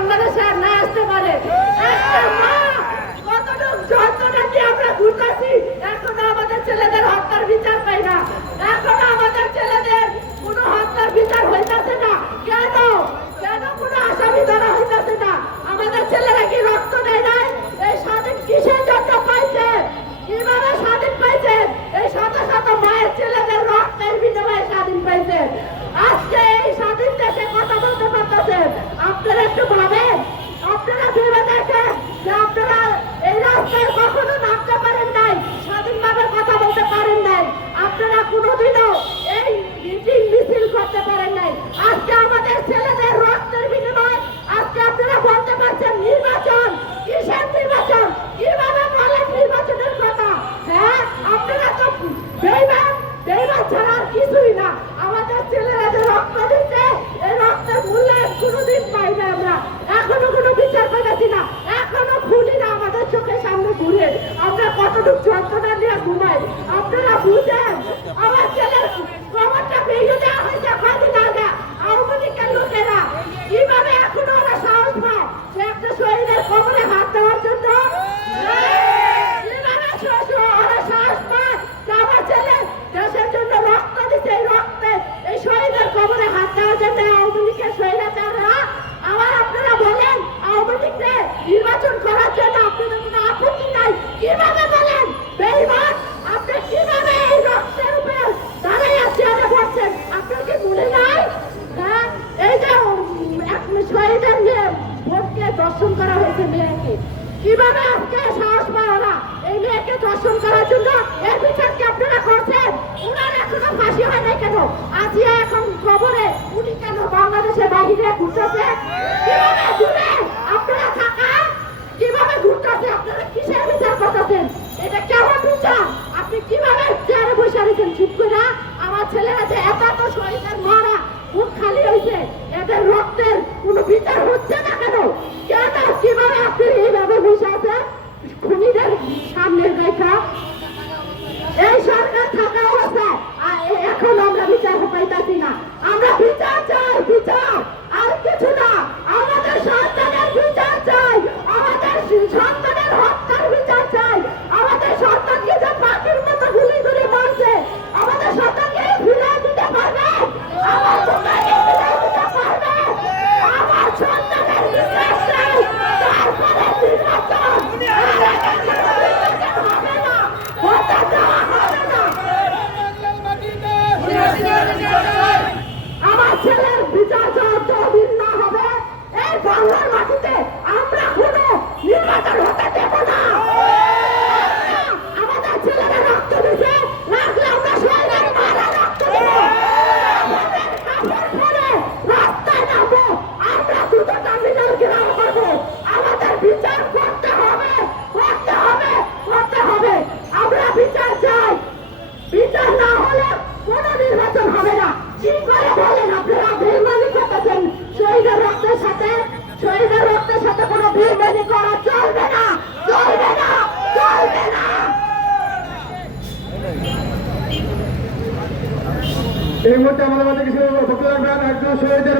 আমাদের স্যার না আসতে পারে? একটা যন্ত্রণা দিয়ে আমরা ঘুরতেছি। এখন আমাদের ছেলেদের হত্যার বিচার পাই না। এখন করতে পারেন নাই। আজকে আমাদের ছেলেদের রক্তের বিনিময় আজকে আপনারা বলতে পারছেন নির্বাচন, কিসের নির্বাচন? কীভাবে বলেন নির্বাচনের কথা? হ্যাঁ আপনারা তো ছাড়া কিছুই না। আমাদের ছেলেরা যে রক্ত দিচ্ছে, এই রক্তের মূল্যায়ন কোনোদিন পাই না আমরা। এখনও কোনো বিচার পাইতেছি না। এখনও খুলিরা আমাদের চোখের সামনে ঘুরে আমরা কতটুকু যন্ত্রণা নিয়ে ঘুমাই? আপনারা বুঝেন, আমার ছেলের আপনাদের কোনো আপত্তি নাই। কীভাবে বলেন? বেইমান, আপনি কীভাবে এই রক্তের উপর দাঁড়াইয়া চেয়ারে বসছেন? আপনার কি মনে নাই? হ্যাঁ এই যে শহীদের যে ভোটকে দর্শন করা হয়েছে মেয়েকে। কীভাবে আজকে সাহস পায় ওরা? এই মেয়েকে দর্শন করার জন্য এর বিচার কি আপনারা করছেন? ওনার এখনও ফাঁসি হয় কেন? আজিয়া এখন খবরে উনি কেন বাংলাদেশের বাহিরে ঘুরতেছে? কীভাবে এখন আমরা বিচার পাইতাছি না এই মুহূর্তে আমাদের মাঝে কিছু বক্তব্য রাখবেন একজন শহীদের